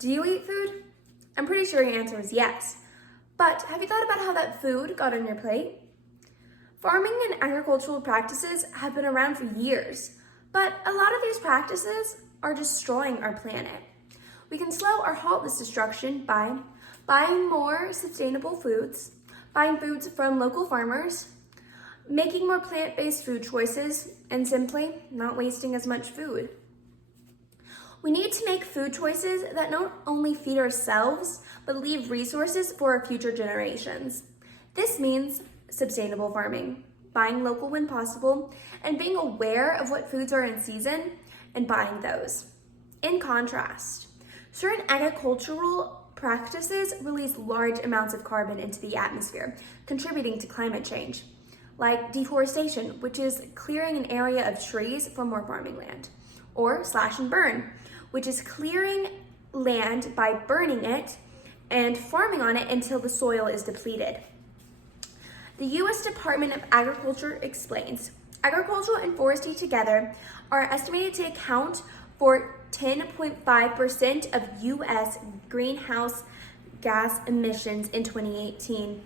Do you eat food? I'm pretty sure your answer is yes. But have you thought about how that food got on your plate? Farming and agricultural practices have been around for years, but a lot of these practices are destroying our planet. We can slow or halt this destruction by buying more sustainable foods, buying foods from local farmers, making more plant-based food choices, and simply not wasting as much food. We need to make food choices that not only feed ourselves, but leave resources for our future generations. This means sustainable farming, buying local when possible, and being aware of what foods are in season and buying those. In contrast, certain agricultural practices release large amounts of carbon into the atmosphere, contributing to climate change, like deforestation, which is clearing an area of trees for more farming land, or slash and burn, which is clearing land by burning it and farming on it until the soil is depleted. The U.S. Department of Agriculture explains, agriculture and forestry together are estimated to account for 10.5% of U.S. greenhouse gas emissions in 2018.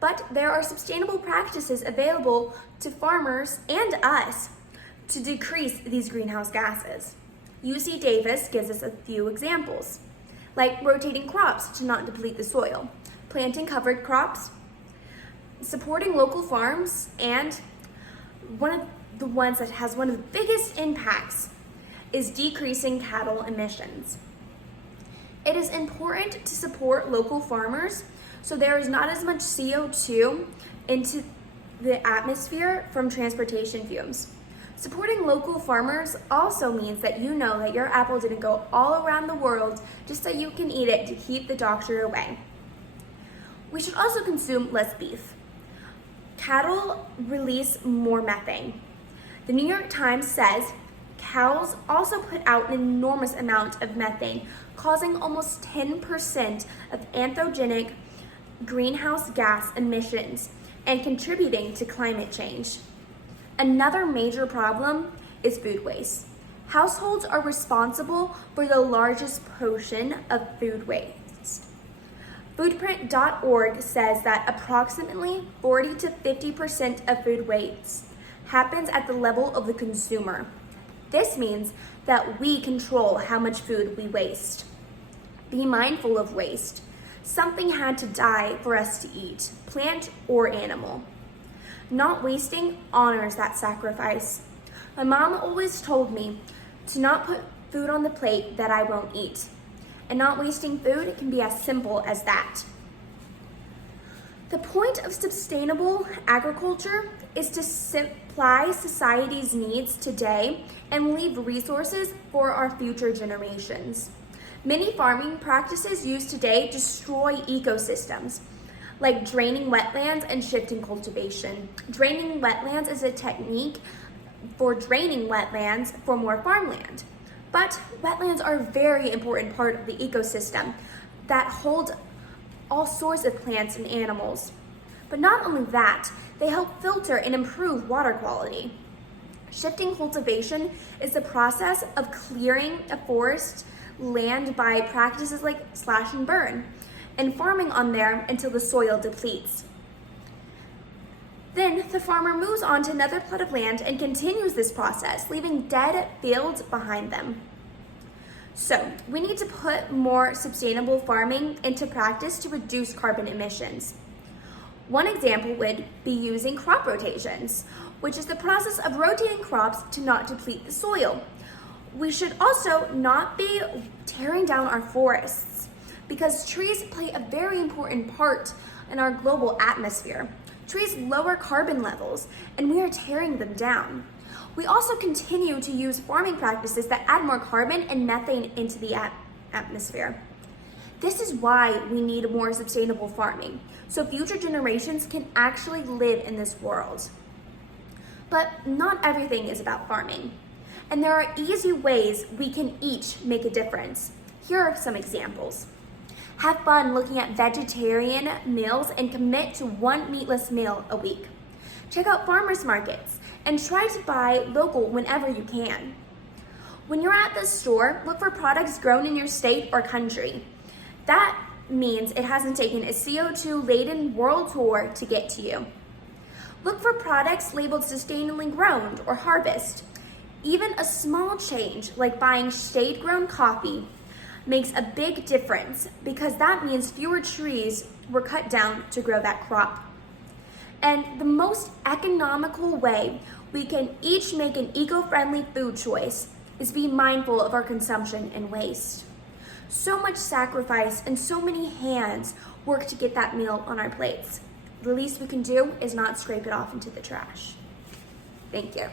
But there are sustainable practices available to farmers and us to decrease these greenhouse gases. UC Davis gives us a few examples, like rotating crops to not deplete the soil, planting covered crops, supporting local farms, and one of the ones that has one of the biggest impacts is decreasing cattle emissions. It is important to support local farmers so there is not as much CO2 into the atmosphere from transportation fumes. Supporting local farmers also means that you know that your apple didn't go all around the world just so you can eat it to keep the doctor away. We should also consume less beef. Cattle release more methane. The New York Times says cows also put out an enormous amount of methane, causing almost 10% of anthropogenic greenhouse gas emissions and contributing to climate change. Another major problem is food waste. Households are responsible for the largest portion of food waste. Foodprint.org says that approximately 40 to 50% of food waste happens at the level of the consumer. This means that we control how much food we waste. Be mindful of waste. Something had to die for us to eat, plant or animal. Not wasting honors that sacrifice. My mom always told me to not put food on the plate that I won't eat. And not wasting food can be as simple as that. The point of sustainable agriculture is to supply society's needs today and leave resources for our future generations. Many farming practices used today destroy ecosystems, like draining wetlands and shifting cultivation. Draining wetlands is a technique for draining wetlands for more farmland. But wetlands are a very important part of the ecosystem that hold all sorts of plants and animals. But not only that, they help filter and improve water quality. Shifting cultivation is the process of clearing a forest land by practices like slash and burn, and farming on there until the soil depletes. Then the farmer moves on to another plot of land and continues this process, leaving dead fields behind them. So we need to put more sustainable farming into practice to reduce carbon emissions. One example would be using crop rotations, which is the process of rotating crops to not deplete the soil. We should also not be tearing down our forests, because trees play a very important part in our global atmosphere. Trees lower carbon levels, and we are tearing them down. We also continue to use farming practices that add more carbon and methane into the atmosphere. This is why we need more sustainable farming, so future generations can actually live in this world. But not everything is about farming, and there are easy ways we can each make a difference. Here are some examples. Have fun looking at vegetarian meals and commit to one meatless meal a week. Check out farmers markets and try to buy local whenever you can. When you're at the store, look for products grown in your state or country. That means it hasn't taken a CO2-laden world tour to get to you. Look for products labeled sustainably grown or harvest. Even a small change, like buying shade-grown coffee, makes a big difference because that means fewer trees were cut down to grow that crop. And the most economical way we can each make an eco-friendly food choice is be mindful of our consumption and waste. So much sacrifice and so many hands work to get that meal on our plates. The least we can do is not scrape it off into the trash. Thank you.